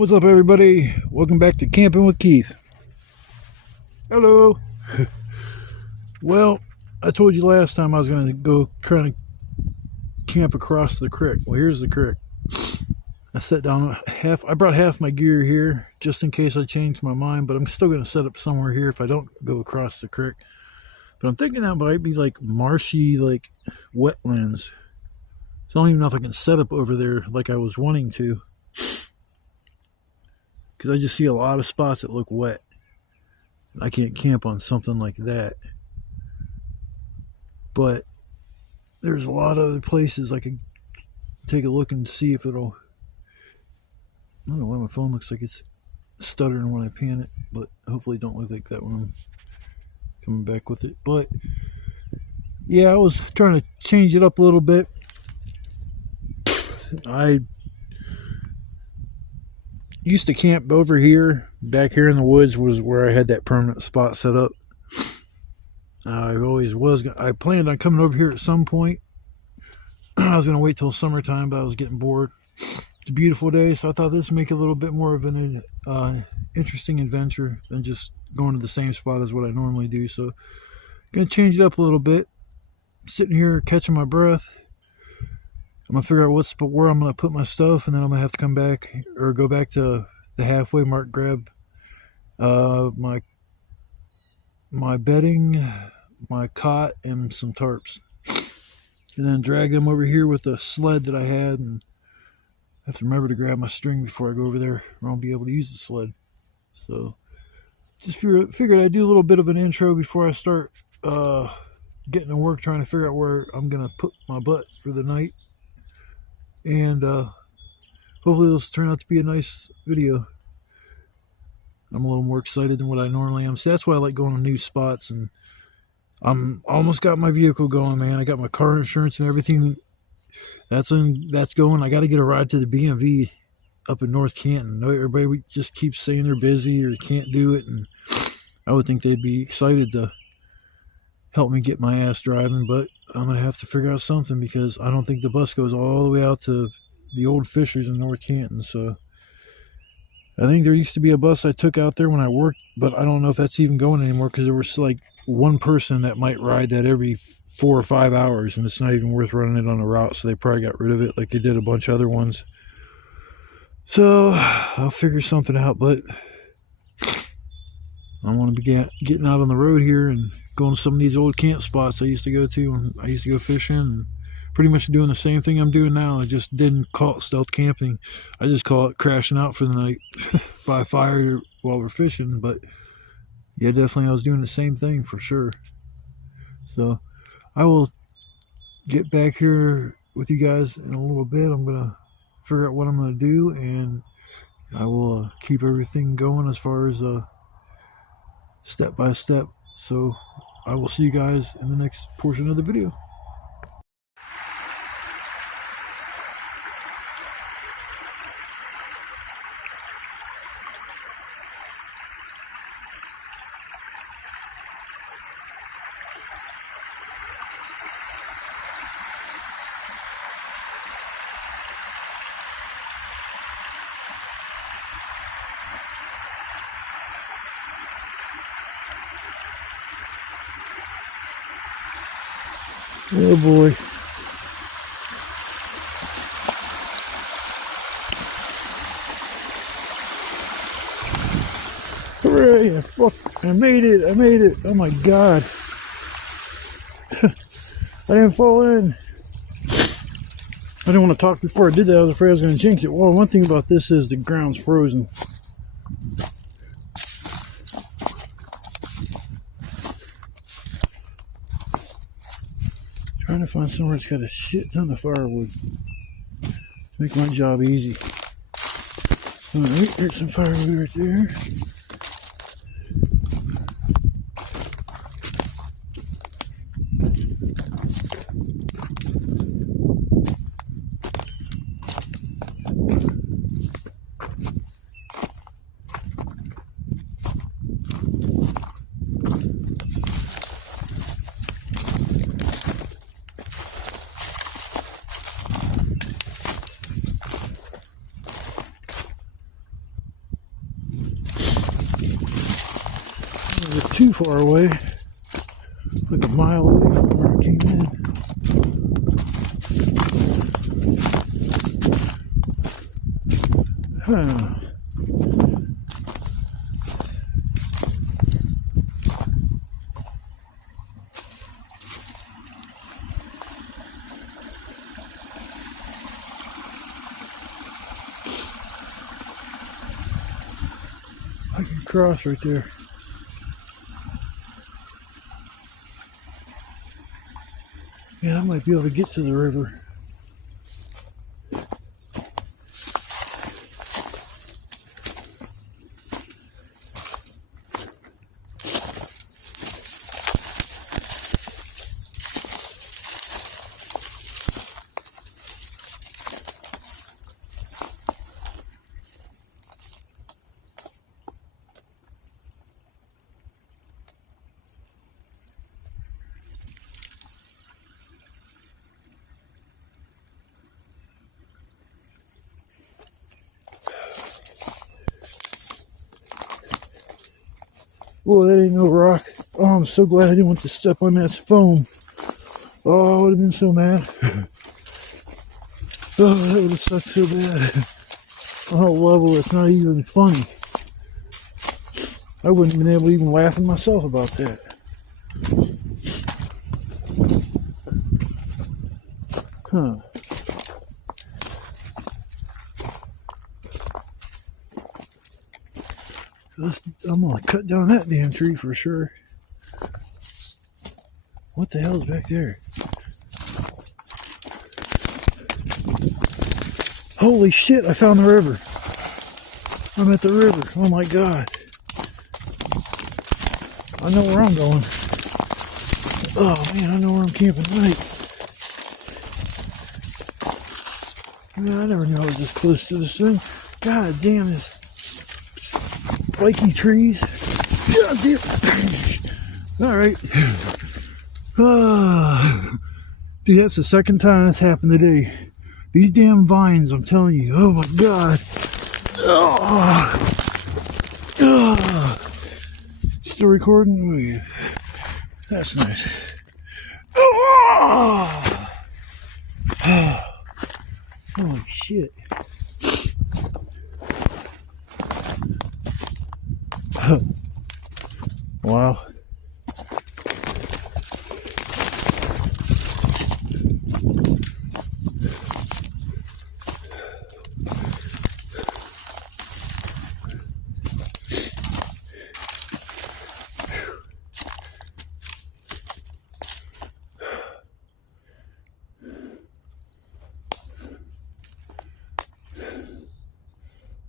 What's up, everybody? Welcome back to Camping with Keith. Hello. Well, I told you last time I was going to go try to camp across the creek. Well, here's the creek. I set down I brought half my gear here just in case I change my mind, but I'm still going to set up somewhere here if I don't go across the creek. But I'm thinking that might be like marshy, like wetlands. So I don't even know if I can set up over there like I was wanting to, because I just see a lot of spots that look wet. I can't camp on something like that. But there's a lot of other places I could take a look and see if it'll... I don't know why my phone looks like it's stuttering when I pan it, but hopefully it don't look like that when I'm coming back with it. But yeah, I was trying to change it up a little bit. I used to camp over here. Back here in the woods was where I had that permanent spot set up. I planned on coming over here at some point. I was going to wait till summertime, but I was getting bored. It's a beautiful day, so I thought this would make it a little bit more of an interesting adventure than just going to the same spot as what I normally do. So, going to change it up a little bit. Sitting here catching my breath. I'm going to figure out where I'm going to put my stuff, and then I'm going to have to come back or go back to the halfway mark, grab my bedding, my cot, and some tarps, and then drag them over here with the sled that I had, and I have to remember to grab my string before I go over there, or I won't be able to use the sled. So just figured I'd do a little bit of an intro before I start getting to work, trying to figure out where I'm gonna put my butt for the night, and hopefully this will turn out to be a nice video. I'm a little more excited than what I normally am. So that's why I like going to new spots. And I'm almost got my vehicle going, man. I got my car insurance and everything. That's going. I got to get a ride to the BMV up in North Canton. Everybody just keeps saying they're busy or can't do it, and I would think they'd be excited to help me get my ass driving. But I'm gonna have to figure out something, because I don't think the bus goes all the way out to the old Fishers in North Canton. So I think there used to be a bus I took out there when I worked, but I don't know if that's even going anymore, because there was like one person that might ride that every 4 or 5 hours, and it's not even worth running it on the route, so they probably got rid of it like they did a bunch of other ones. So I'll figure something out, but I want to be getting out on the road here and going to some of these old camp spots I used to go to when I used to go fishing, and pretty much doing the same thing I'm doing now. I just didn't call it stealth camping. I just call it crashing out for the night by fire while we're fishing. But yeah, definitely I was doing the same thing for sure. So I will get back here with you guys in a little bit. I'm going to figure out what I'm going to do, and I will keep everything going as far as step by step. So I will see you guys in the next portion of the video. Oh boy. Hooray! I made it! Oh my god. I didn't fall in. I didn't want to talk before I did that. I was afraid I was going to jinx it. Well, one thing about this is the ground's frozen. Trying to find somewhere that's got a shit ton of firewood to make my job easy. Alright, there's some firewood right there. too far away, like a mile away from where I came in. Huh. I can cross right there. Yeah, I might be able to get to the river. Whoa, that ain't no rock. Oh, I'm so glad I didn't want to step on that foam. Oh, I would have been so mad. Oh, that would have sucked so bad. On a level it's not even funny. I wouldn't have been able to even laugh at myself about that. Huh. I'm gonna cut down that damn tree for sure. What the hell's back there? Holy shit, I found the river. I'm at the river. Oh my god. I know where I'm going. Oh man, I know where I'm camping tonight. Man, I never knew I was this close to this thing. God damn, this spiky trees. God damn. Alright. Dude, that's the second time that's happened today. These damn vines, I'm telling you. Oh my god. Still recording? Oh, yeah. That's nice. Holy shit. Wow.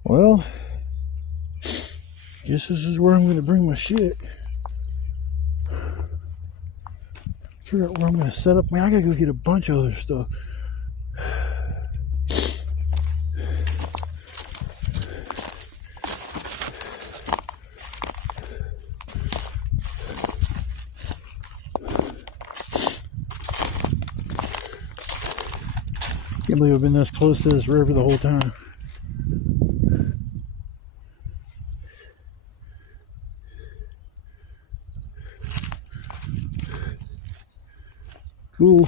Well, guess this is where I'm going to bring my shit. Figure out where I'm going to set up. Man, I got to go get a bunch of other stuff. Can't believe I've been this close to this river the whole time. Cool.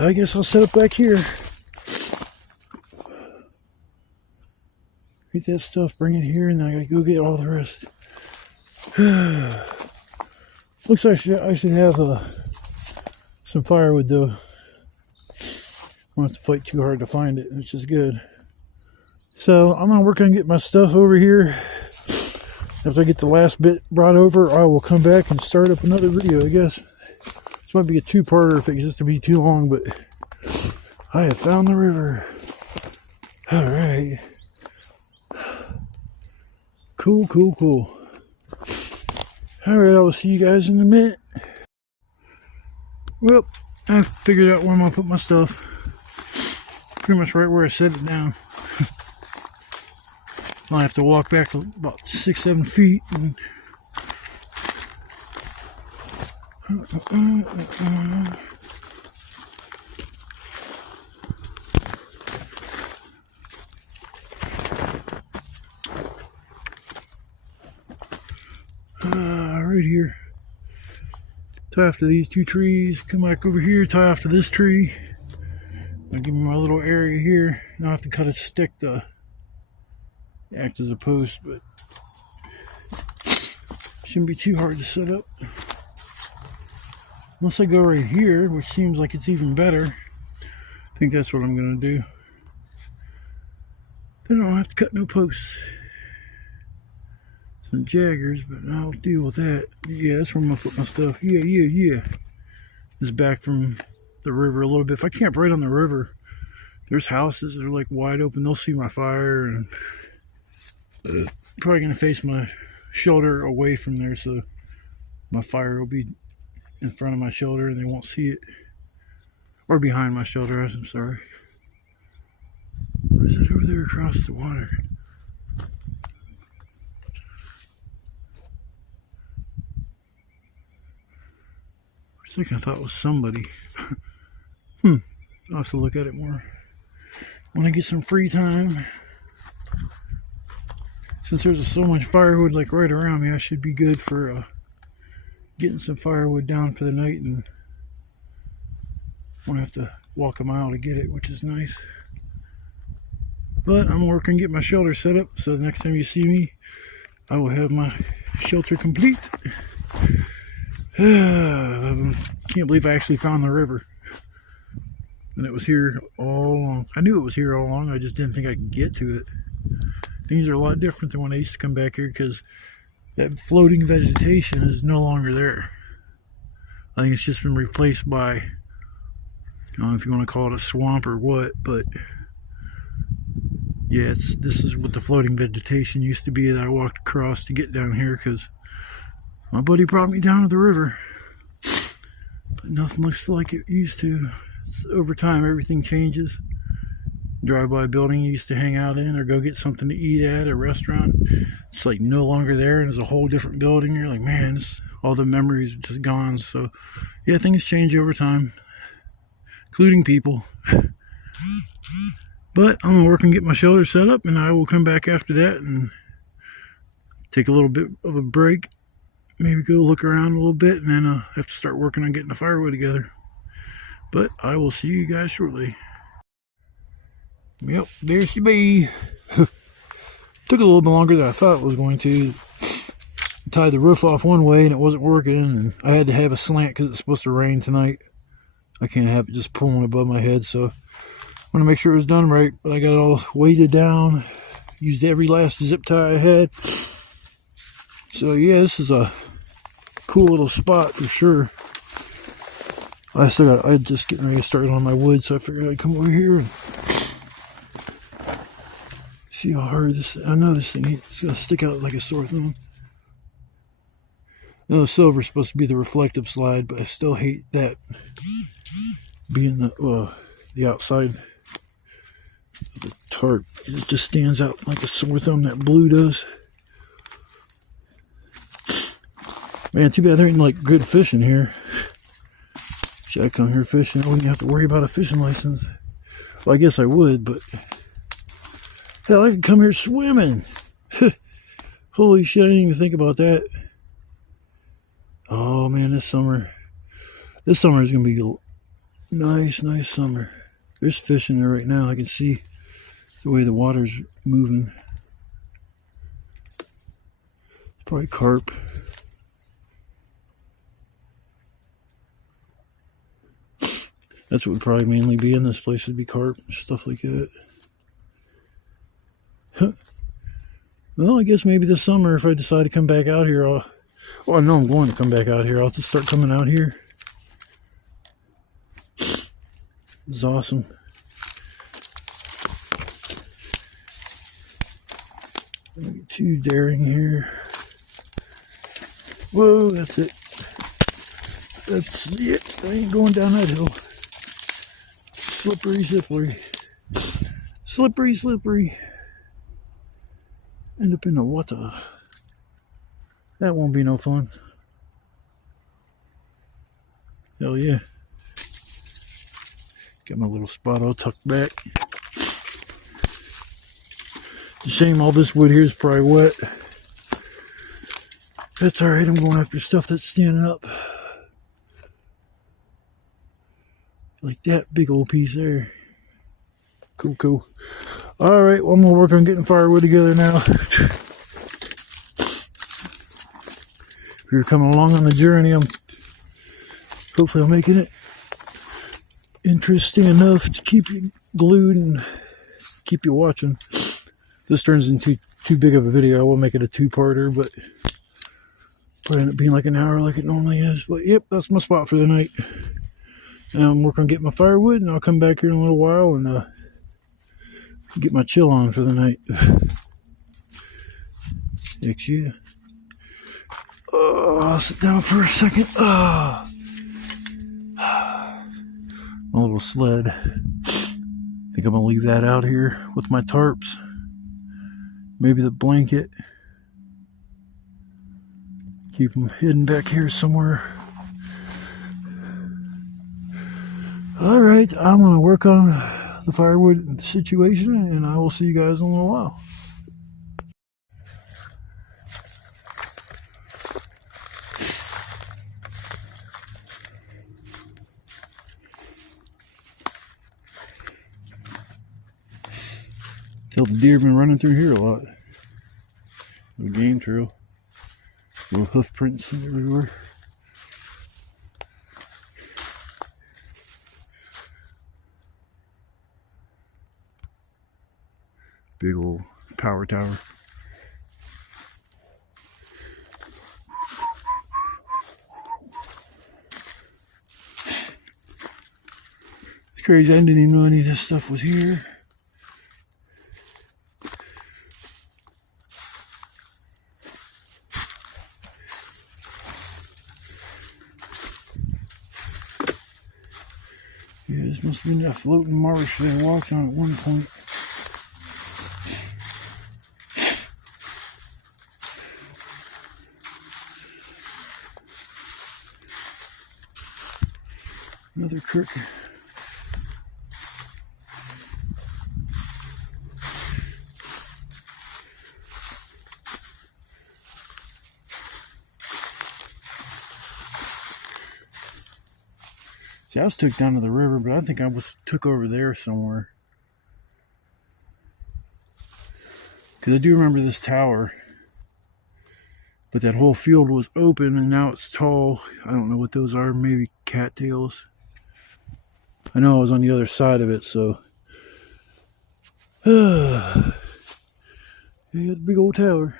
I guess I'll set up back here. Get that stuff, bring it here, and then I gotta go get all the rest. Looks like I should have some firewood though. Won't have to fight too hard to find it, which is good. So I'm gonna work on getting my stuff over here. After I get the last bit brought over, I will come back and start up another video, I guess. This might be a two-parter if it gets to be too long, but I have found the river. All right. Cool, cool, cool. All right, I will see you guys in a minute. Well, I figured out where I'm gonna put my stuff. Pretty much right where I set it down. I'll have to walk back about 6-7 feet. And Right here. Tie after these two trees. Come back over here. Tie after this tree. I'll give me my little area here. Now I have to cut a stick to act as a post, but shouldn't be too hard to set up. Unless I go right here, which seems like it's even better. I think that's what I'm going to do. Then I don't have to cut no posts. Some jaggers, but I'll deal with that. Yeah, that's where I'm going to put my stuff. Yeah. It's back from the river a little bit. If I camp right on the river, there's houses that are like wide open. They'll see my fire, and probably going to face my shoulder away from there, so my fire will be in front of my shoulder and they won't see it. Or behind my shoulder, I'm sorry. What is it over there across the water? For a second I thought it was somebody. I'll have to look at it more when I get some free time. Since there's so much firewood like right around me, I should be good for getting some firewood down for the night, and won't have to walk a mile to get it, which is nice. But I'm working to get my shelter set up, so the next time you see me, I will have my shelter complete. Can't believe I actually found the river. And it was here all along. I knew it was here all along, I just didn't think I could get to it. Things are a lot different than when I used to come back here, because that floating vegetation is no longer there. I think it's just been replaced by, I don't know if you want to call it a swamp or what, but yeah, this is what the floating vegetation used to be that I walked across to get down here, because my buddy brought me down to the river. But nothing looks like it used to. Over time, everything changes. Drive-by building you used to hang out in or go get something to eat at, a restaurant, it's like no longer there, and it's a whole different building. You're like, man, all the memories are just gone. So yeah, things change over time, including people. But I'm gonna work and get my shelter set up, and I will come back after that and take a little bit of a break, maybe go look around a little bit, and then have to start working on getting the firewood together. But I will see you guys shortly. Yep, there she be. Took a little bit longer than I thought it was going to. I tied the roof off one way and it wasn't working, and I had to have a slant because it's supposed to rain tonight. I can't have it just pulling above my head, so I want to make sure it was done right. But I got it all weighted down, used every last zip tie I had. So yeah, this is a cool little spot for sure. I'm just getting ready to start on my wood, so I figured I'd come over here and see how hard this. I know this thing is gonna stick out like a sore thumb. No, silver's supposed to be the reflective slide, but I still hate that being the outside of the tarp. It just stands out like a sore thumb. That blue does. Man, too bad there ain't like good fishing here. Should I come here fishing? I wouldn't have to worry about a fishing license. Well, I guess I would, but hell, I could come here swimming. Holy shit, I didn't even think about that. Oh man, this summer is gonna be a nice summer. There's fish in there right now. I can see the way the water's moving. It's probably carp. That's what would probably mainly be in this place, would be carp, stuff like that. Well, I guess maybe this summer, if I decide to come back out here, well, I know I'm going to come back out here. I'll just start coming out here. It's awesome. Too daring here. Whoa, that's it. That's it. I ain't going down that hill. Slippery, slippery. Slippery, slippery. End up in the water. That won't be no fun. Hell yeah. Got my little spot all tucked back. It's a shame all this wood here is probably wet. That's alright, I'm going after stuff that's standing up. Like that big old piece there. Cool, cool. Alright, well, I'm going to work on getting firewood together now. If you're coming along on the journey, hopefully I'm making it interesting enough to keep you glued and keep you watching. This turns into too big of a video. I will make it a two-parter, but it'll end up being like an hour like it normally is. But yep, that's my spot for the night. Now I'm working on getting my firewood, and I'll come back here in a little while and get my chill on for the night. Heck yeah. I'll sit down for a second. My little sled. I think I'm gonna leave that out here with my tarps. Maybe the blanket. Keep them hidden back here somewhere. Alright, I'm gonna work on the firewood situation, and I will see you guys in a little while. Tell the deer have been running through here a lot. The game trail. Little hoof prints everywhere. Big old power tower. It's crazy, I didn't even know any of this stuff was here. Yeah, this must have been that floating marsh they walked on at one point. Another creek. See, I was took down to the river, but I think I took over there somewhere. Because I do remember this tower. But that whole field was open, and now it's tall. I don't know what those are. Maybe cattails. I know I was on the other side of it, so. Yeah, the big old tower.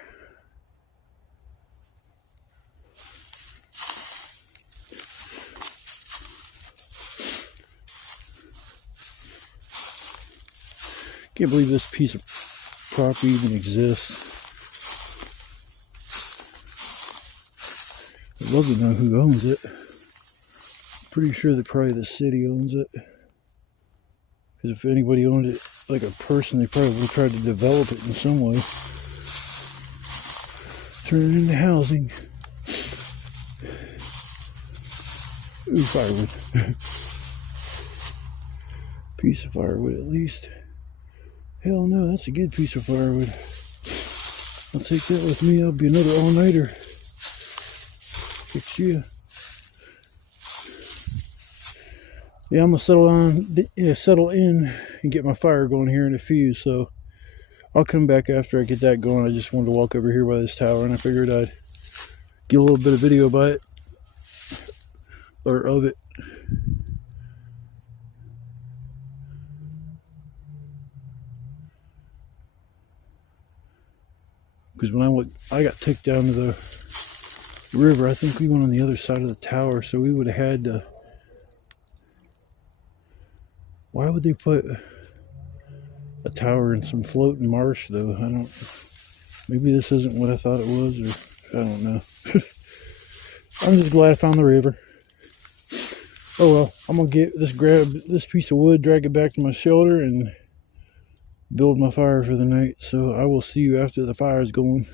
Can't believe this piece of property even exists. I'd love to know who owns it. Pretty sure that probably the city owns it. Because if anybody owned it like a person, they probably tried to develop it in some way. Turn it into housing. Ooh, firewood. Piece of firewood at least. Hell no, that's a good piece of firewood. I'll take that with me. That'll be another all-nighter. Fix you. Yeah, I'm gonna settle in and get my fire going here in a few. So I'll come back after I get that going. I just wanted to walk over here by this tower, and I figured I'd get a little bit of video by it, or of it. Because when I got took down to the river, I think we went on the other side of the tower, so we would have had to. Why would they put a tower in some floating marsh, though? I don't. Maybe this isn't what I thought it was, or I don't know. I'm just glad I found the river. Oh well, I'm gonna grab this piece of wood, drag it back to my shelter, and build my fire for the night. So I will see you after the fire's going.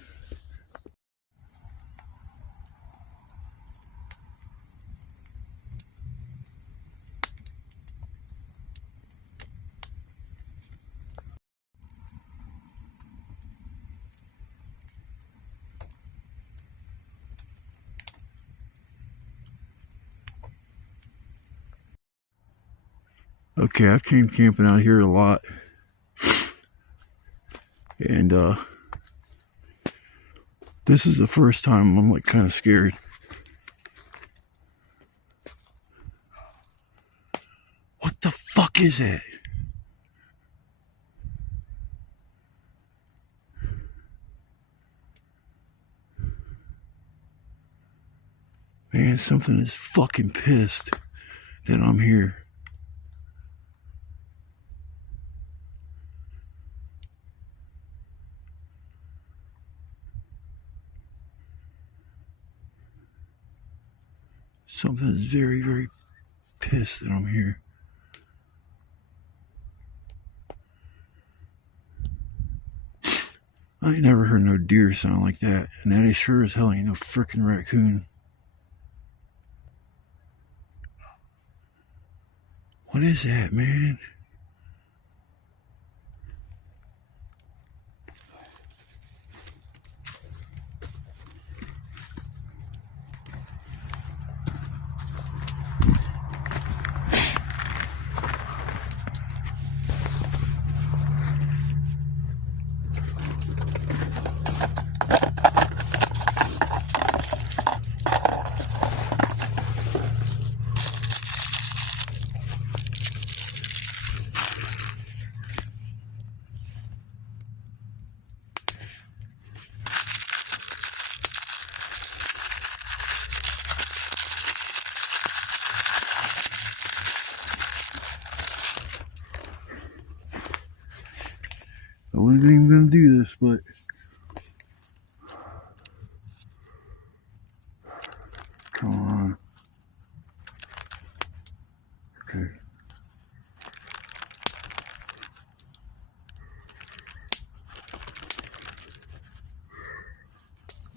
Okay, I've came camping out here a lot, and this is the first time I'm like kind of scared. What the fuck is it? Man, something is fucking pissed that I'm here. Something is very, very pissed that I'm here. I ain't never heard no deer sound like that, and that is sure as hell ain't no frickin' raccoon. What is that, man? I wasn't even gonna do this, but come on. Okay.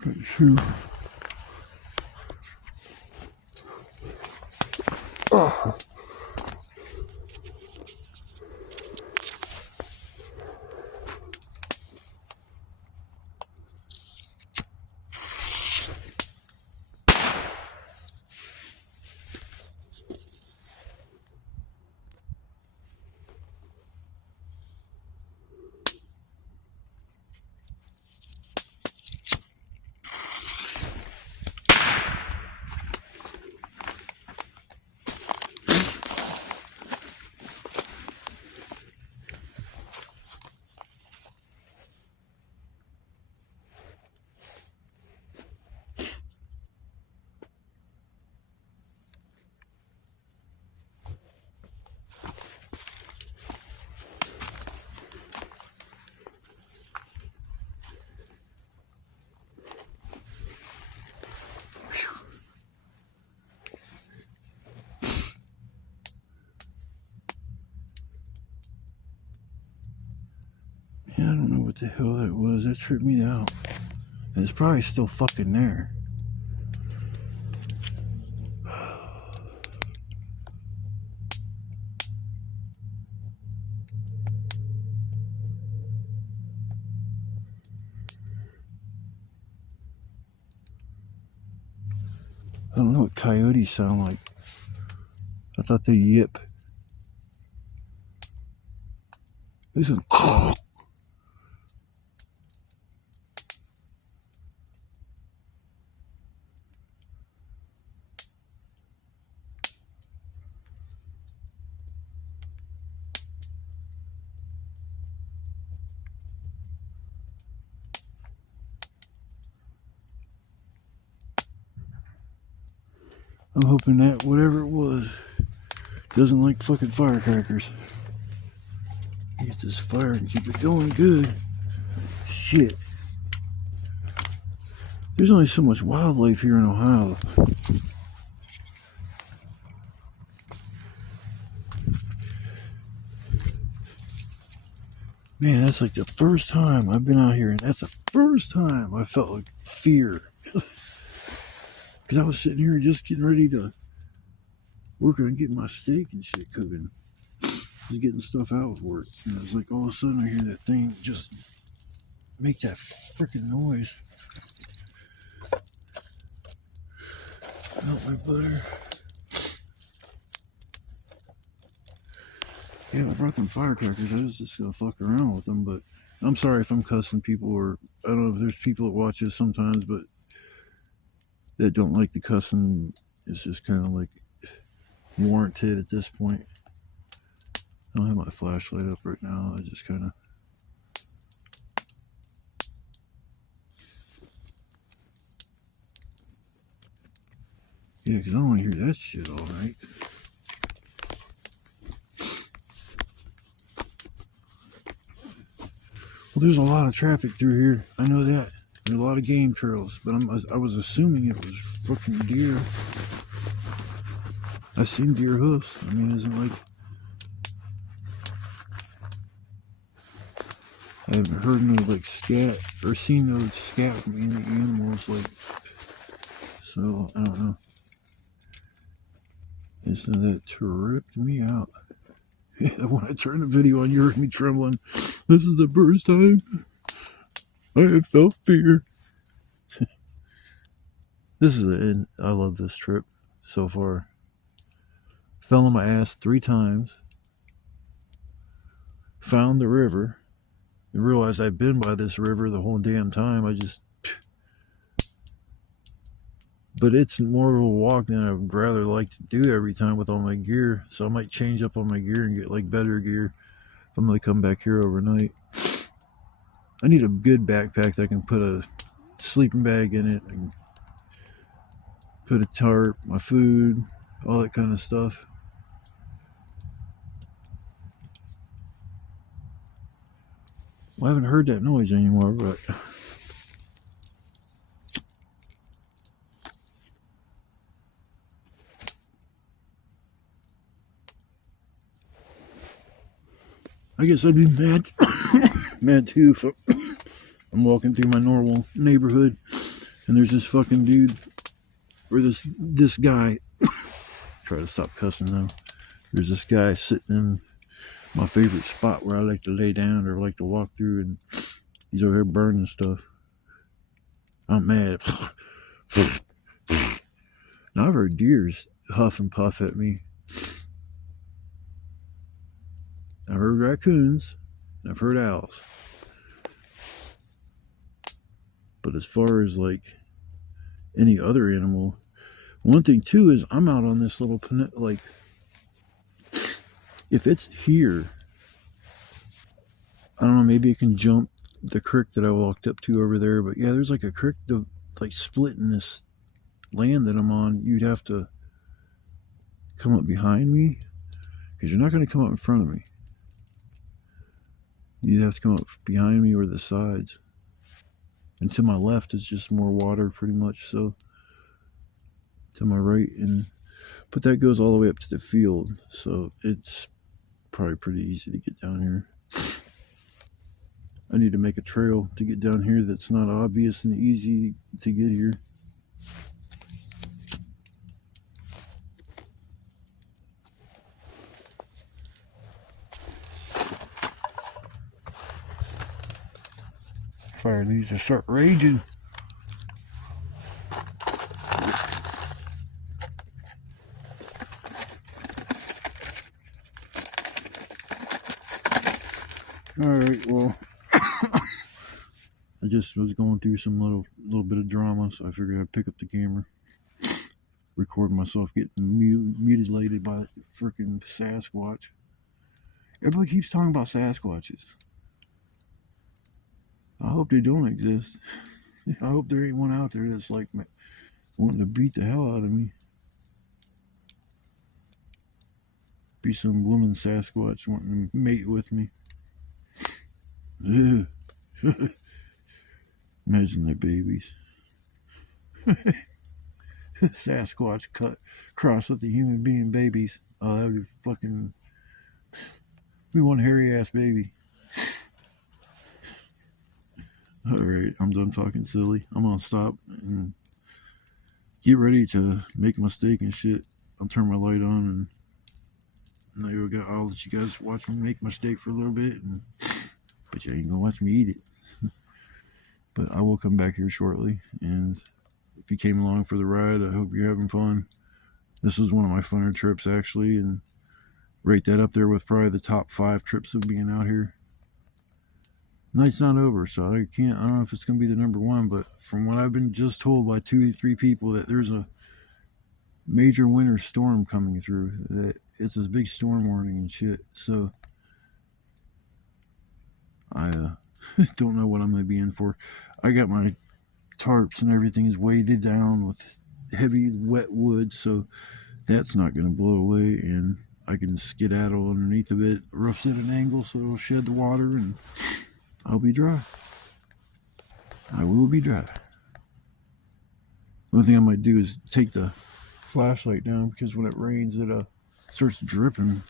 Got two. Oh. Yeah, I don't know what the hell that was. That tripped me out. And it's probably still fucking there. I don't know what coyotes sound like. I thought they yip. This one. I'm hoping that whatever it was doesn't like fucking firecrackers. Get this fire and keep it going good. Shit. There's only so much wildlife here in Ohio. Man, that's like the first time I've been out here, and that's the first time I felt like fear. Because I was sitting here just getting ready to work on getting my steak and shit cooking. Just getting stuff out for it. And it's like all of a sudden I hear that thing just make that freaking noise. Melt my butter. Yeah, I brought them firecrackers. I was just gonna fuck around with them, but I'm sorry if I'm cussing people, or I don't know if there's people that watch this sometimes, but that don't like the cussing. It's just kind of like warranted at this point. I don't have my flashlight up right now. I just kind of. Yeah, because I don't want to hear that shit all night. Well, there's a lot of traffic through here. I know that. There's a lot of game trails, but I was assuming it was fucking deer. I seen deer hoofs. I mean, isn't like I haven't heard no like scat or seen no scat from any animals. Like, so I don't know. So that tripped me out. When I turned the video on, you heard me trembling. This is the first time I have felt fear. This is it. I love this trip so far. Fell on my ass 3 times. Found the river. And realized I've been by this river the whole damn time. But it's more of a walk than I'd rather like to do every time with all my gear. So I might change up on my gear and get like better gear if I'm gonna come back here overnight. I need a good backpack that I can put a sleeping bag in it, and put a tarp, my food, all that kind of stuff. Well, I haven't heard that noise anymore, but I guess I'd be mad, mad too if I'm walking through my normal neighborhood and there's this fucking dude or this guy. Try to stop cussing now. There's this guy sitting in my favorite spot where I like to lay down or like to walk through, and he's over here burning stuff. I'm mad. Now I've heard deers huff and puff at me. I've heard raccoons. I've heard owls. But as far as like any other animal, one thing too is I'm out on this little like, if it's here, I don't know, maybe it can jump the creek that I walked up to over there. But yeah, there's like a creek like splitting this land that I'm on. You'd have to come up behind me because you're not going to come up in front of me. You'd have to come up behind me or the sides. And to my left is just more water, pretty much. So to my right, but that goes all the way up to the field, so it's probably pretty easy to get down here. I need to make a trail to get down here that's not obvious and easy to get here. Fire needs to start raging. Alright, well, I just was going through some little bit of drama, so I figured I'd pick up the camera, record myself getting mutilated by a freaking Sasquatch. Everybody keeps talking about Sasquatches. I hope they don't exist. I hope there ain't one out there that's like wanting to beat the hell out of me. Be some woman Sasquatch wanting to mate with me. Imagine their babies. Sasquatch cross with the human being babies. Oh, that would be fucking. We want hairy ass baby. Alright, I'm done talking silly. I'm gonna stop and get ready to make my steak and shit. I'll turn my light on and there we go. I'll let you guys watch me make my steak for a little bit, but you ain't gonna watch me eat it. But I will come back here shortly, and if you came along for the ride, I hope you're having fun. This was one of my funner trips actually, and rate that up there with probably the top 5 trips of being out here. Night's not over, so I don't know if it's going to be the number 1, but from what I've been just told by 2 or 3 people, that there's a major winter storm coming through, that it's a big storm warning and shit. So I don't know what I'm going to be in for. I got my tarps and everything is weighted down with heavy wet wood, so that's not going to blow away, and I can skedaddle underneath of it. Roof's at an angle, so it'll shed the water, and I'll be dry. I will be dry. One thing I might do is take the flashlight down, because when it rains, it starts dripping.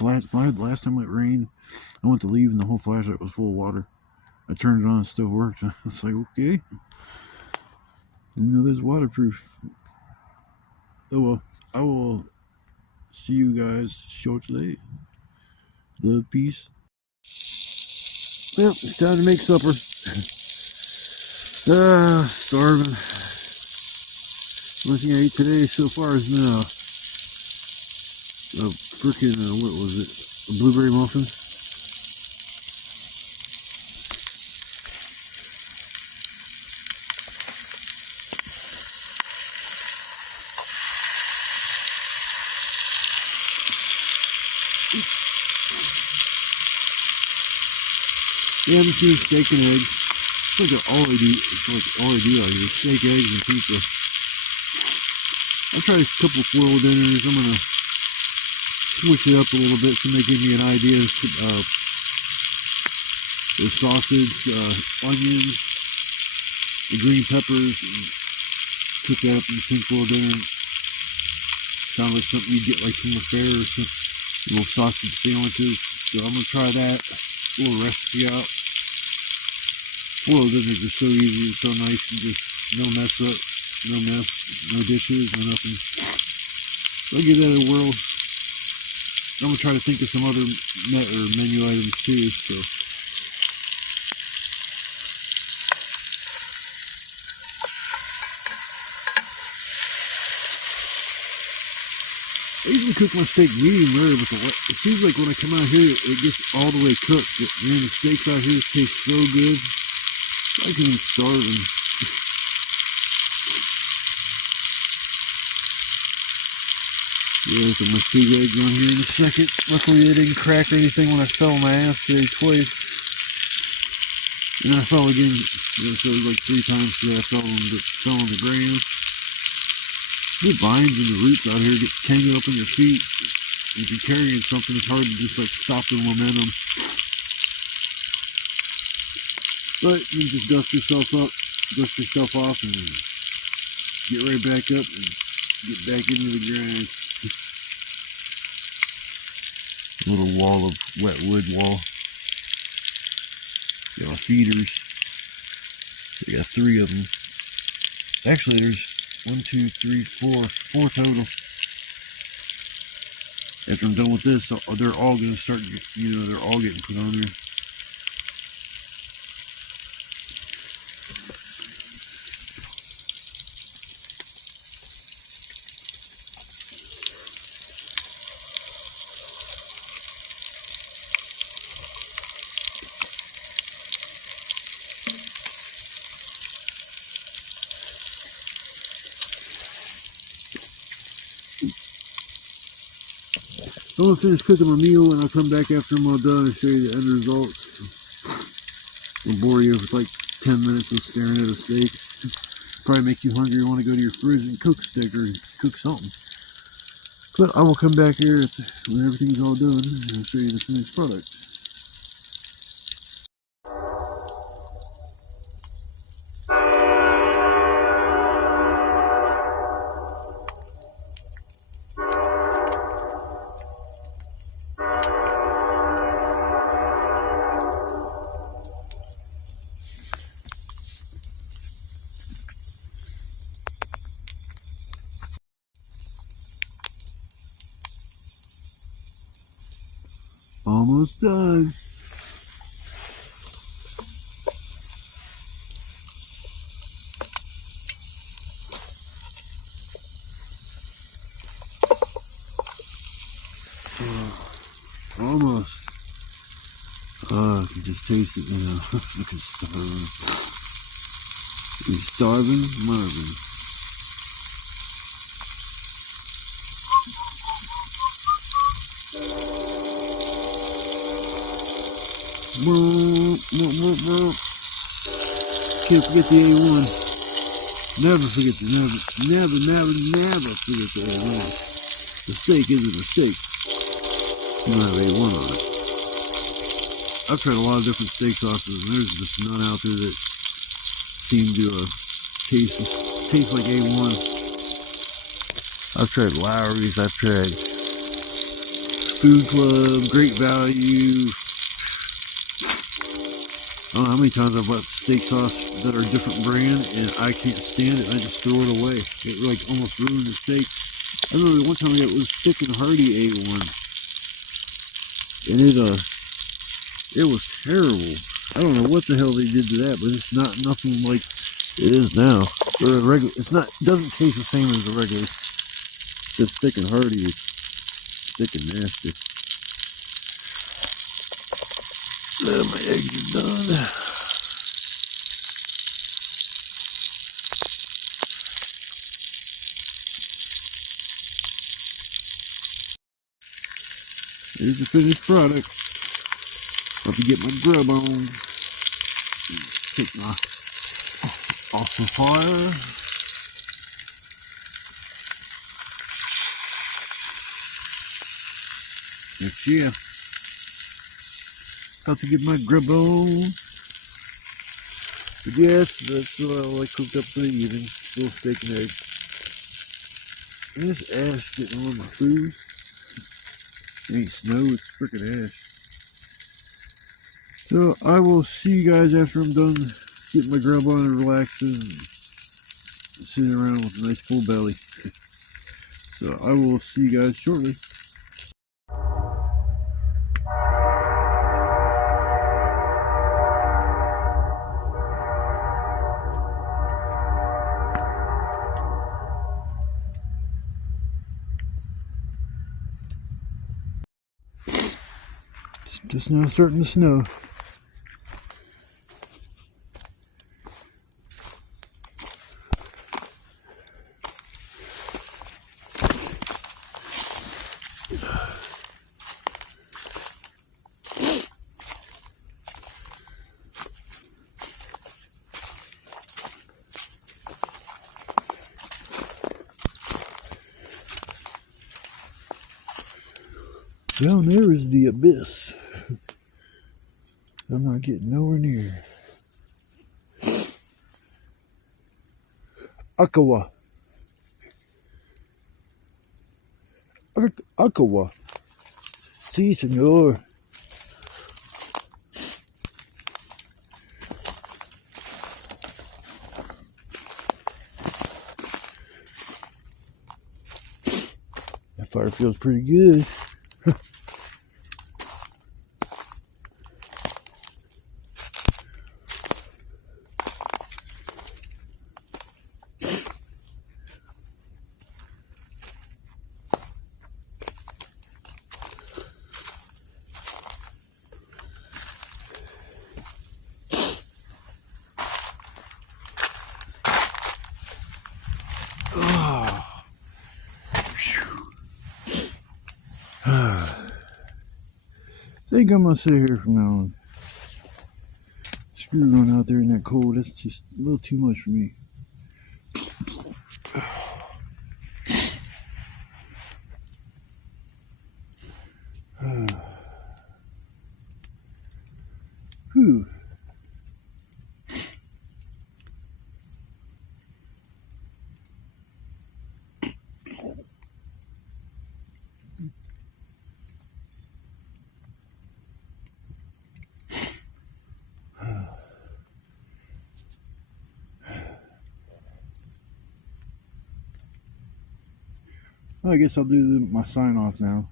Last time it rained, I went to leave and the whole flashlight was full of water. I turned it on, it still worked. It's like, okay, there's waterproof. Oh well, I will see you guys shortly. Love, peace. Well, it's time to make supper. Starving. Only thing I ate today so far is now a freaking, what was it? A blueberry muffin. Yeah, I'm just doing steak and eggs. It's like all I do. It's like all I do out here: steak, eggs, and pizza. I've tried a couple foil dinners. I'm gonna switch it up a little bit so they give me an idea. The sausage, onions, the green peppers, and cook that up in the pink foil dinner. Sounds like something you get like from a fair or some little sausage sandwiches. So I'm gonna try that little recipe out. Foil dinners are so easy and so nice, and just no mess up, no mess, no dishes, no nothing. So I'll give that a whirl. I'm gonna try to think of some other menu items too. So I usually cook my steak medium rare, but it seems like when I come out here, it gets all the way cooked. But man, the steaks out here taste so good. I can be starving. Yeah, put my 2 eggs on here in a second. Luckily, they didn't crack or anything when I fell on my ass today twice. And I fell again. So it was like 3 times today I fell on the ground. The vines and the roots out here get tangled up in your feet. If you're carrying something, it's hard to just like stop the momentum. But you just dust yourself off, and get right back up and get back into the grind. A little wall of wet wood wall. Got my feeders. I got 3 of them. Actually, there's 1, 2, 3, 4 total. After I'm done with this, they're all gonna start. They're all getting put on there. I'm gonna finish cooking my meal, and I'll come back after I'm all done and show you the end results. I'll bore you with like 10 minutes of staring at a steak. Probably make you hungry and want to go to your fridge and cook a steak or cook something. But I will come back here when everything's all done and I'll show you the finished product. Almost done. just taste it now. Look at starving. He's starving Marvin. Can't forget the A1. Never forget the never forget the A1. The steak isn't a steak. You don't have A1 on it. I've tried a lot of different steak sauces, and there's just none out there that seem to taste like A1. I've tried Lawry's, I've tried Food Club, Great Value. I don't know how many times I've bought steak sauce that are a different brand and I can't stand it. I just throw it away. It like almost ruined the steak. I remember one time I got it was Thick and Hearty A1, and it was terrible. I don't know what the hell they did to that, but it's not nothing like it is now. Or a regular, it doesn't taste the same as the regular. This Thick and Hearty is thick and nasty. My eggs are done. Here's the finished product. About to get my grub on. Take my off the fire. Yes, yeah. About to get my grub on. But yes, that's what I cooked up for the evening. Little steak and eggs. And this ash getting on my food. It ain't snow, it's frickin' ash. So I will see you guys after I'm done getting my grub on and relaxing and sitting around with a nice full belly. So I will see you guys shortly. Just now starting to snow. Down there is the abyss. I'm not getting nowhere near. Akawa. Akawa. Si, senor. That fire feels pretty good. I think I'm gonna sit here from now on. Screw going out there in that cold. That's just a little too much for me. Whew. Well, I guess I'll do my sign off now.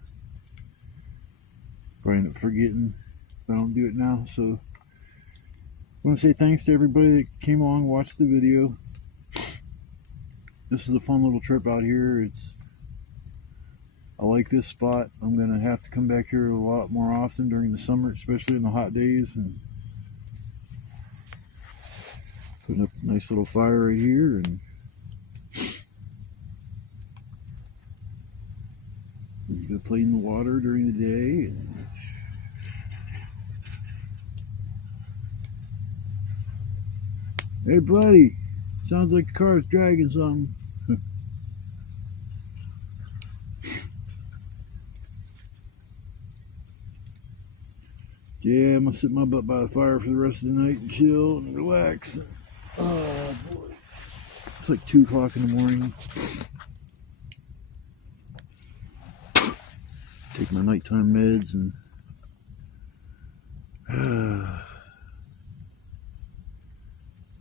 Probably end up forgetting if I don't do it now. So I want to say thanks to everybody that came along and watched the video. This is a fun little trip out here. I like this spot. I'm gonna have to come back here a lot more often during the summer, especially in the hot days, and Putting up a nice little fire right here, and gonna play in the water during the day. And hey, buddy, sounds like the car's dragging something. Yeah, I'm gonna sit my butt by the fire for the rest of the night and chill and relax. Oh boy, it's like 2 o'clock in the morning. Take my nighttime meds and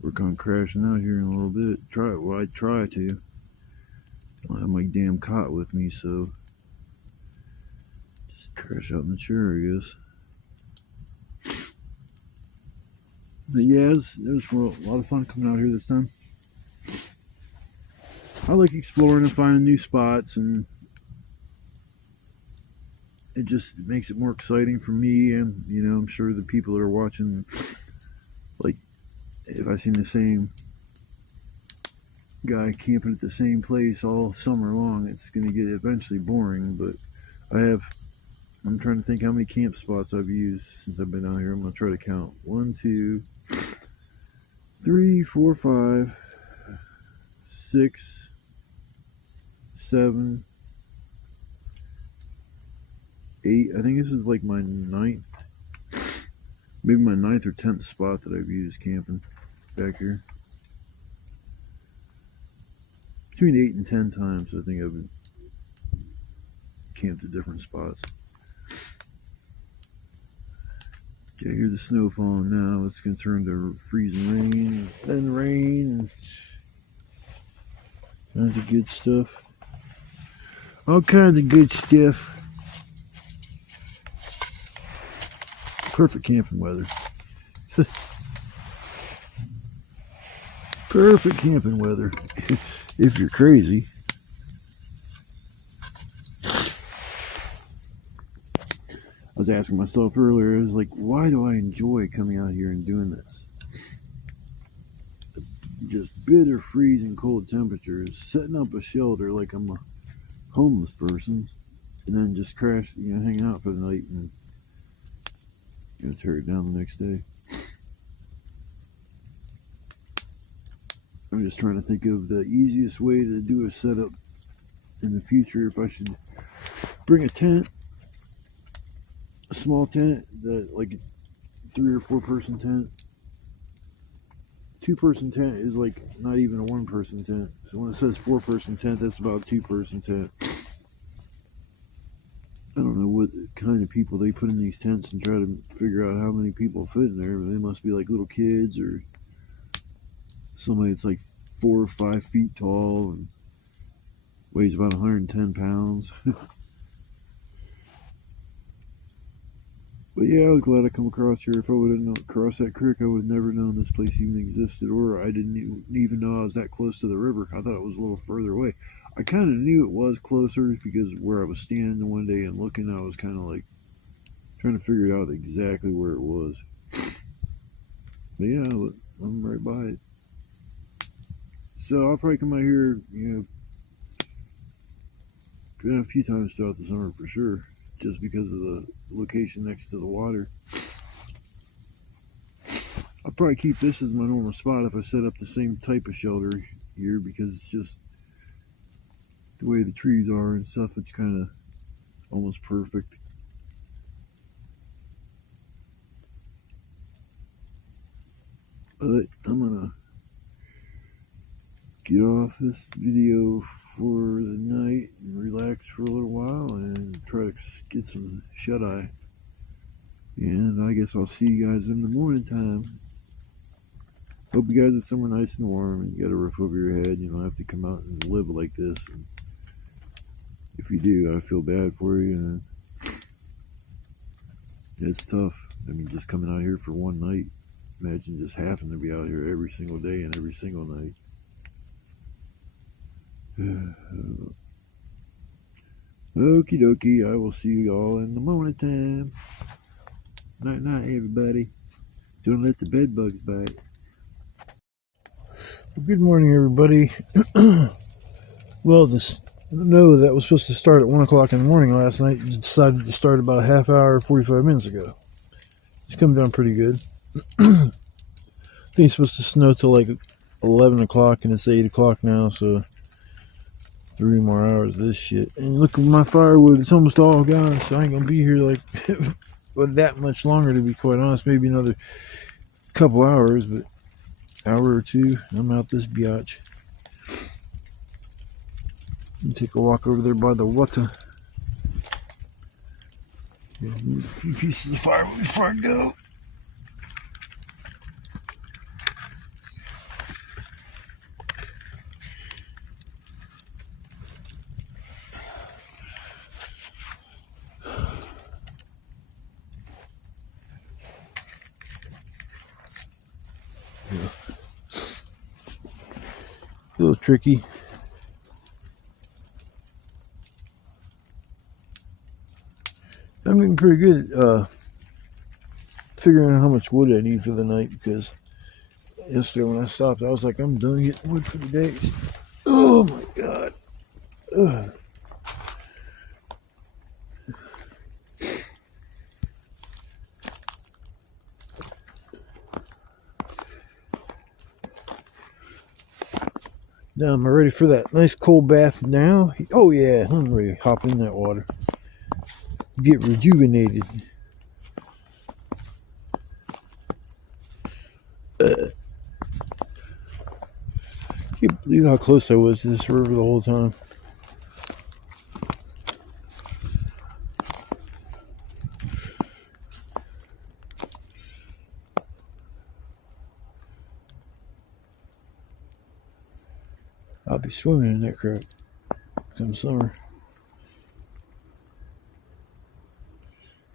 work on crashing out here in a little bit. I try to. I don't have my damn cot with me, so just crash out in the chair, I guess. But yeah, it was a lot of fun coming out here this time. I like exploring and finding new spots, and it just makes it more exciting for me, and I'm sure the people that are watching, like, if I seen the same guy camping at the same place all summer long, it's going to get eventually boring. But I'm trying to think how many camp spots I've used since I've been out here. I'm going to try to count. 1, 2, 3, 4, 5, 6, 7, 8. I think this is like my 9th, maybe my 9th or 10th spot that I've used camping back here. Between 8 and 10 times I think I've camped at different spots. Okay, here's the snow falling now. It's going to turn to freezing rain, then rain, and kinds of good stuff. All kinds of good stuff. Perfect camping weather. Perfect camping weather. If you're crazy. I was asking myself earlier, I was like, why do I enjoy coming out here and doing this? Just bitter, freezing cold temperatures, setting up a shelter like I'm a homeless person, and then just crash, hanging out for the night and tear it down the next day. I'm just trying to think of the easiest way to do a setup in the future. If I should bring a tent, a small tent, that like a 3 or 4 person tent. 2-person tent is like not even a 1-person tent. So when it says 4-person tent, that's about a 2-person tent. I don't know what kind of people they put in these tents and try to figure out how many people fit in there. They must be like little kids or somebody that's like 4 or 5 feet tall and weighs about 110 pounds. But yeah, I was glad I come across here. If I would have crossed that creek, I would have never known this place even existed, or I didn't even know I was that close to the river. I thought it was a little further away. I kind of knew it was closer because where I was standing one day and looking, I was kind of like trying to figure out exactly where it was. But yeah, I'm right by it. So I'll probably come out here, a few times throughout the summer for sure, just because of the location next to the water. I'll probably keep this as my normal spot if I set up the same type of shelter here, because it's just the way the trees are and stuff, it's kind of almost perfect. But I'm gonna get off this video for the night and relax for a little while and try to get some shut-eye. And I guess I'll see you guys in the morning time. Hope you guys are somewhere nice and warm and you got a roof over your head. You don't have to come out and live like this. And if you do, I feel bad for you. And it's tough. I mean, just coming out here for one night. Imagine just having to be out here every single day and every single night. Okie dokie, I will see you all in the morning time. Night night, everybody. Don't let the bed bugs bite. Good morning, everybody. Well, the snow that was supposed to start at 1 o'clock in the morning last night decided to start about a half hour, 45 minutes ago. It's come down pretty good. I think it's supposed to snow till like 11 o'clock, and it's 8 o'clock now, so 3 more hours of this shit. And look at my firewood, it's almost all gone, so I ain't gonna be here like but that much longer, to be quite honest. Maybe another couple hours, but hour or two, I'm out this biatch. Take a walk over there by the water. Move a few pieces of firewood before I go. Yeah. A little tricky. I'm getting pretty good at figuring out how much wood I need for the night, because yesterday when I stopped, I was like, I'm done getting wood for the day. Oh my god. Ugh. Now am I ready for that nice cold bath now? Oh yeah, I'm ready to hop in that water. Get rejuvenated. Can't believe how close I was to this river the whole time. I'll be swimming in that crap come summer.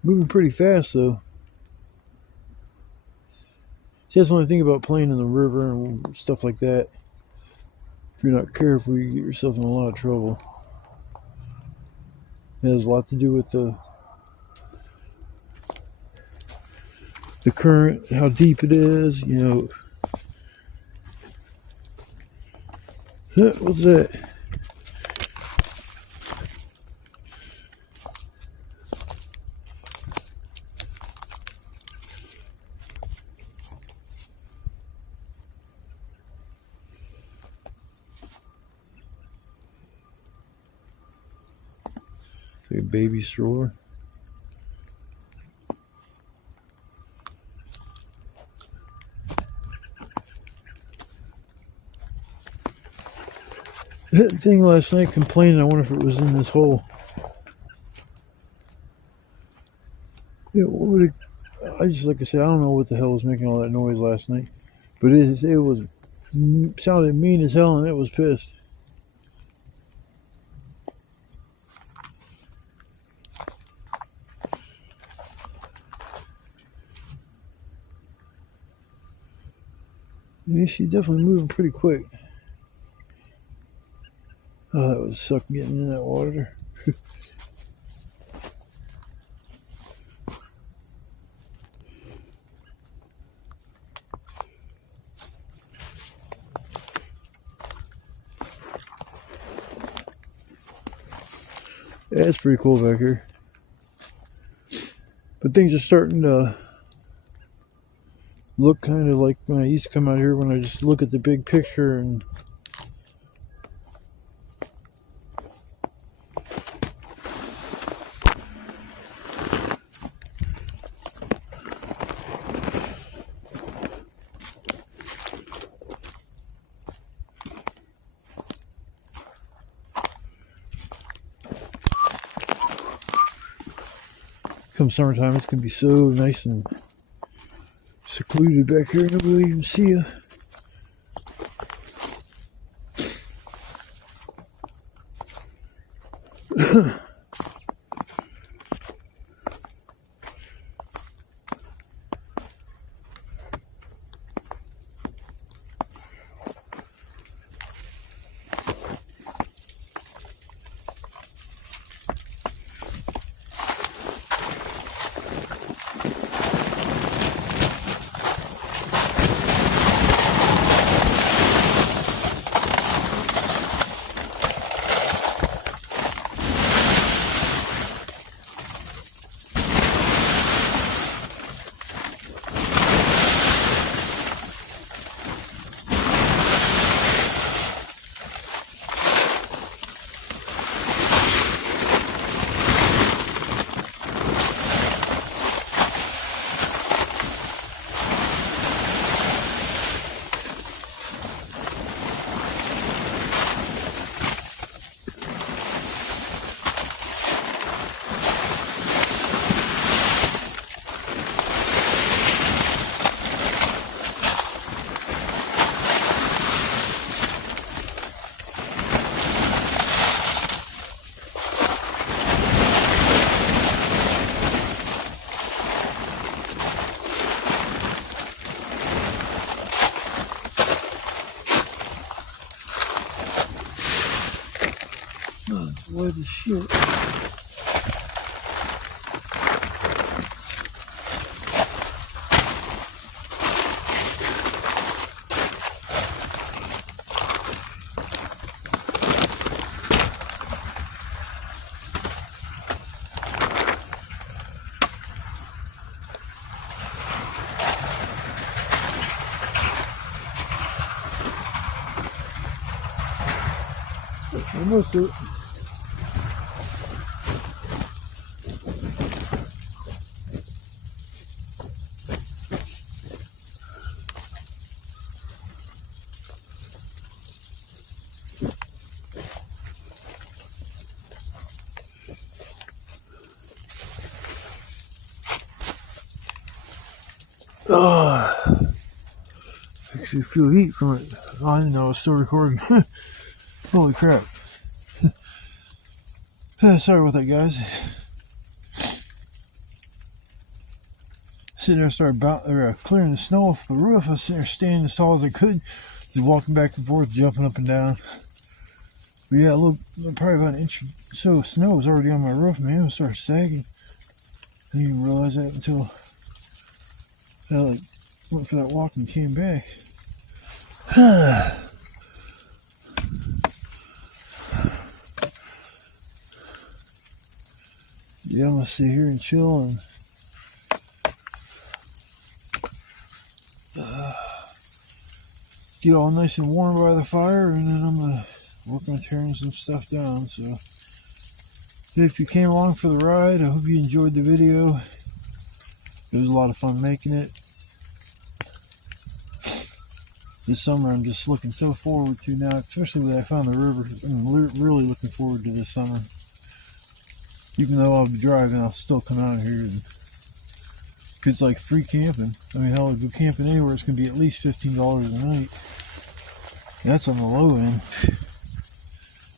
Moving pretty fast though. See, that's the only thing about playing in the river and stuff like that. If you're not careful, you get yourself in a lot of trouble. It has a lot to do with the current, how deep it is, you know. What's that? Like a baby stroller. That thing last night complaining, I wonder if it was in this hole. Yeah, what would it, I just, like I said, I don't know what the hell was making all that noise last night, but it was sounded mean as hell, and it was pissed. Yeah, she's definitely moving pretty quick. Oh, that would suck getting in that water. Yeah, it's pretty cool back here. But things are starting to look kind of like when I used to come out here, when I just look at the big picture and come summertime, it's gonna be so nice and secluded back here. Nobody will even see you. Oh, wet as shit. Almost it. Oh, actually feel heat from it. Oh, I didn't know I was still recording. Holy crap. Sorry about that, guys. Sitting there, started clearing the snow off the roof. I was sitting there standing as tall as I could, just walking back and forth, jumping up and down. But yeah, look, probably about an inch or so of snow was already on my roof, man. It started sagging. I didn't even realize that until I went for that walk and came back. Yeah, I'm gonna sit here and chill and get all nice and warm by the fire, and then I'm gonna work on tearing some stuff down. So if you came along for the ride, I hope you enjoyed the video. It was a lot of fun making it. This summer I'm just looking so forward to now, especially when I found the river. I'm really looking forward to this summer. Even though I'll be driving, I'll still come out here. And it's like free camping. I mean, hell, if you go camping anywhere, it's going to be at least $15 a night. That's on the low end.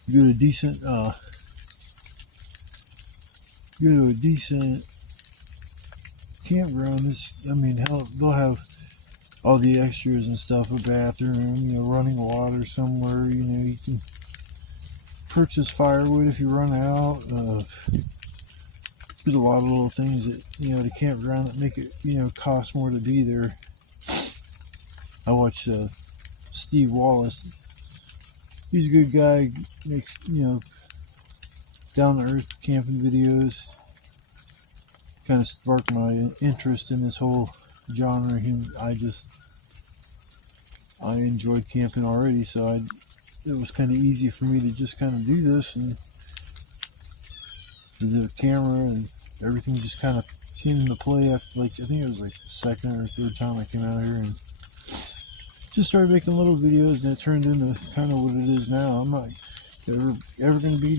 You go to a decent campground. I mean, hell, they'll have all the extras and stuff, a bathroom, running water somewhere, you can purchase firewood if you run out. There's a lot of little things that, the campground that make it, cost more to be there. I watch Steve Wallace. He's a good guy, makes, down to earth camping videos. Kind of sparked my interest in this whole genre. I enjoyed camping already, so it was kind of easy for me to just kind of do this, and the camera and everything just kind of came into play after, I think it was the second or third time I came out here and just started making little videos, and it turned into kind of what it is now. I'm not ever going to be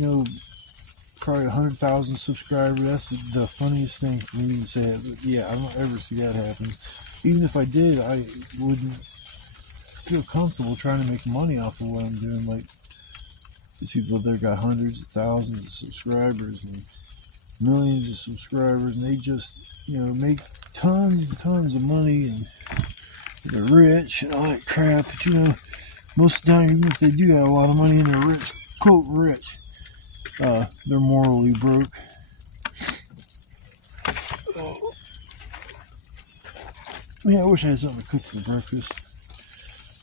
probably 100,000 subscribers. That's the funniest thing for me to say, but yeah, I don't ever see that happen. Even if I did, I wouldn't feel comfortable trying to make money off of what I'm doing. Like, these people there got hundreds of thousands of subscribers and millions of subscribers, and they just, make tons and tons of money, and they're rich and all that crap. But most of the time, even if they do have a lot of money and they're rich, quote rich, they're morally broke. Oh. Yeah, I wish I had something to cook for breakfast.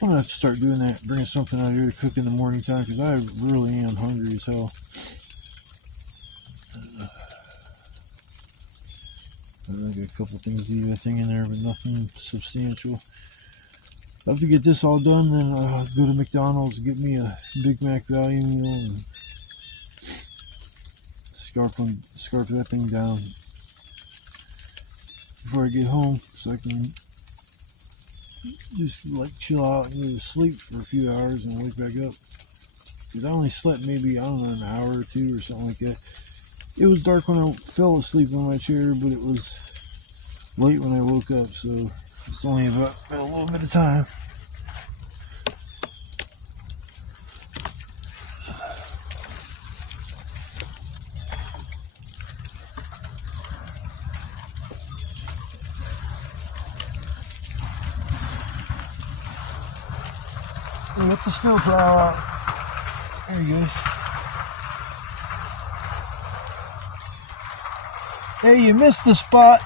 I'm gonna have to start doing that, bringing something out here to cook in the morning time, because I really am hungry as hell. I got a couple things to eat, in there, but nothing substantial. After to get this all done, then I'll go to McDonald's and get me a Big Mac value meal and scarf that thing down before I get home, so I can just chill out and go to sleep for a few hours and wake back up. Because I only slept maybe, an hour or two or something like that. It was dark when I fell asleep on my chair, but it was late when I woke up, so it's only about a little bit of time. Let the snow plow out. There he goes. Hey, you missed the spot.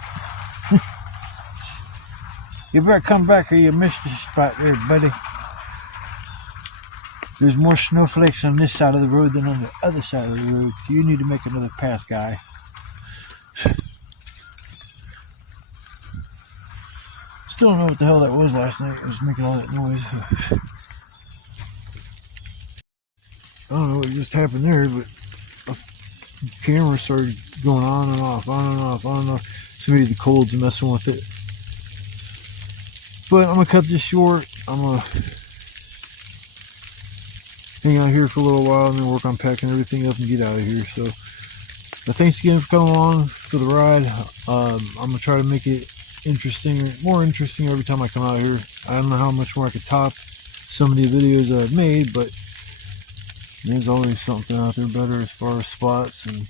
You better come back or you missed the spot there, buddy. There's more snowflakes on this side of the road than on the other side of the road. You need to make another path, guy. Still don't know what the hell that was last night. It was making all that noise. I don't know what just happened there, but the camera started going on and off, on and off, on and off. So maybe the cold's messing with it. But I'm going to cut this short. I'm going to hang out here for a little while and then work on packing everything up and get out of here. So, thanks again for coming along for the ride. I'm going to try to make it more interesting every time I come out here. I don't know how much more I could top some of the videos I've made, but there's always something out there better as far as spots. And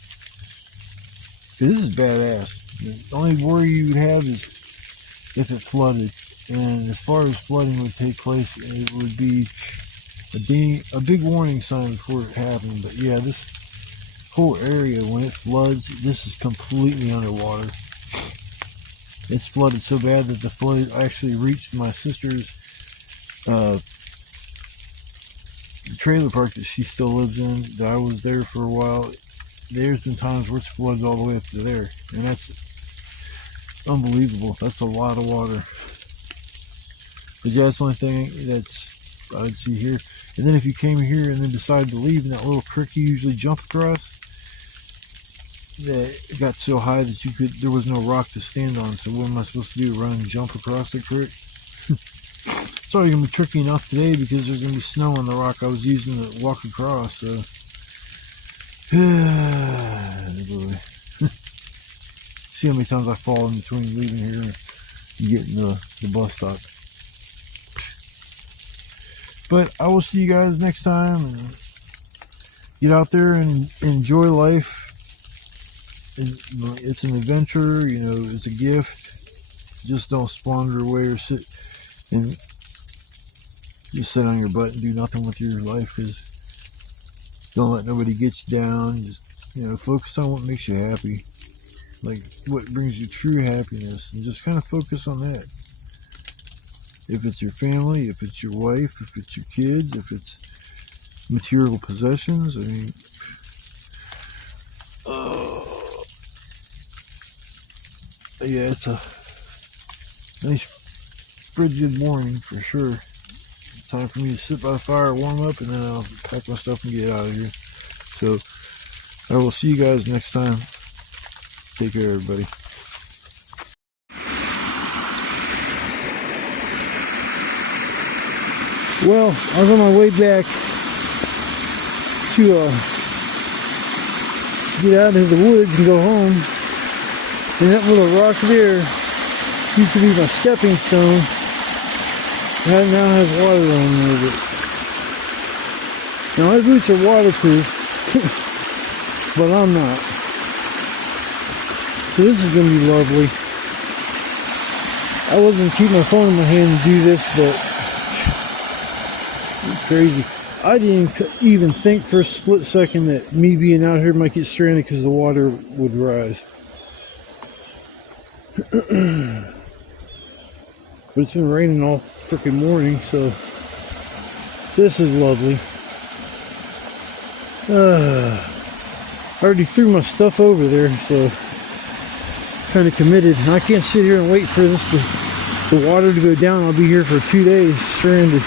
this is badass. The only worry you would have is if it flooded. And as far as flooding would take place, it would be a big warning sign before it happened. But yeah, this whole area, when it floods, this is completely underwater. It's flooded so bad that the flood actually reached my sister's trailer park that she still lives in, that I was there for a while. There's been times where it's flooded all the way up to there, and that's unbelievable. That's a lot of water. But yeah, that's the only thing that's I'd see here. And then if you came here and then decided to leave in that little creek you usually jump across, that it got so high that there was no rock to stand on. So what am I supposed to do? Run and jump across the creek? It's already gonna be tricky enough today because there's gonna be snow on the rock I was using to walk across. So, see how many times I fall in between leaving here and getting the bus stop. But I will see you guys next time. And get out there and enjoy life. It's an adventure, you know, it's a gift. Just don't squander away or sit and just sit on your butt and do nothing with your life, because don't let nobody get you down. Just, you know, focus on what makes you happy, like what brings you true happiness, and just kind of focus on that. If it's your family, if it's your wife, if it's your kids, if it's material possessions, I mean, yeah, it's a nice frigid morning for sure. It's time for me to sit by the fire, warm up, and then I'll pack my stuff and get out of here. So I will see you guys next time. Take care, everybody. Well, I was on my way back to get out into the woods and go home. And that little rock there used to be my stepping stone. That now has water running over it. Now my boots are waterproof, but I'm not. So this is going to be lovely. I wasn't keeping my phone in my hand to do this, but it's crazy. I didn't even think for a split second that me being out here might get stranded because the water would rise. But it's been raining all freaking morning, so this is lovely. I already threw my stuff over there, so kind of committed. And I can't sit here and wait for the water to go down. I'll be here for 2 days stranded.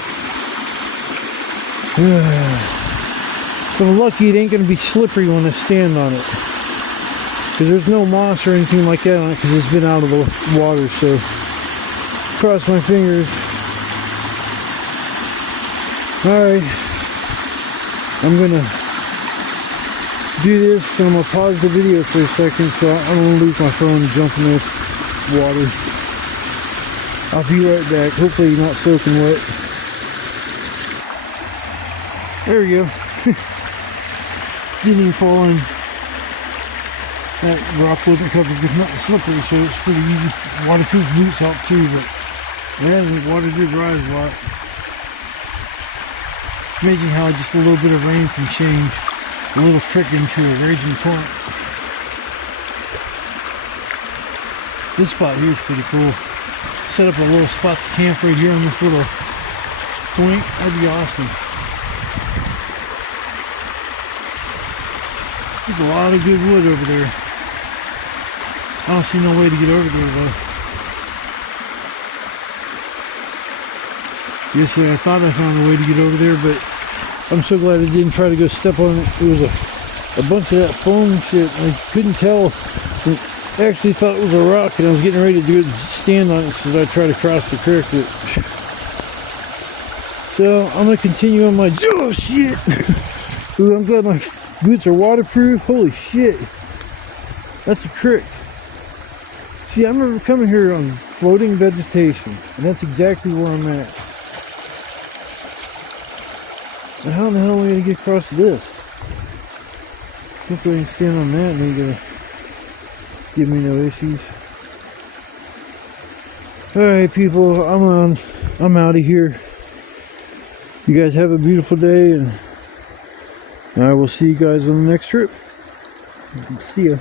If I'm lucky, it ain't going to be slippery when I stand on it, because there's no moss or anything like that on it, because it's been out of the water. So cross my fingers. Alright, I'm going to do this, and I'm going to pause the video for a second, so I'm going to lose my phone and jump in this water. I'll be right back. Hopefully you're not soaking wet. There we go. Didn't even fall in. That rock wasn't covered with nothing slippery, so it's pretty easy. Waterproof boots help too, but yeah, the water did rise a lot. Amazing how just a little bit of rain can change a little creek into a raging torrent. This spot here is pretty cool. Set up a little spot to camp right here on this little point. That'd be awesome. There's a lot of good wood over there. I don't see no way to get over there though. Yesterday I thought I found a way to get over there, but I'm so glad I didn't try to go step on it. It was a bunch of that foam shit. I couldn't tell. I actually thought it was a rock, and I was getting ready to do it, stand on it so that I try to cross the creek. So I'm gonna continue on my. Oh shit! Ooh, I'm glad my boots are waterproof. Holy shit! That's a creek. See, I remember coming here on floating vegetation, and that's exactly where I'm at. Now how in the hell am I gonna get across this? Hopefully I can stand on that and ain't gonna give me no issues. Alright people, I'm out of here. You guys have a beautiful day, and I will see you guys on the next trip. See ya.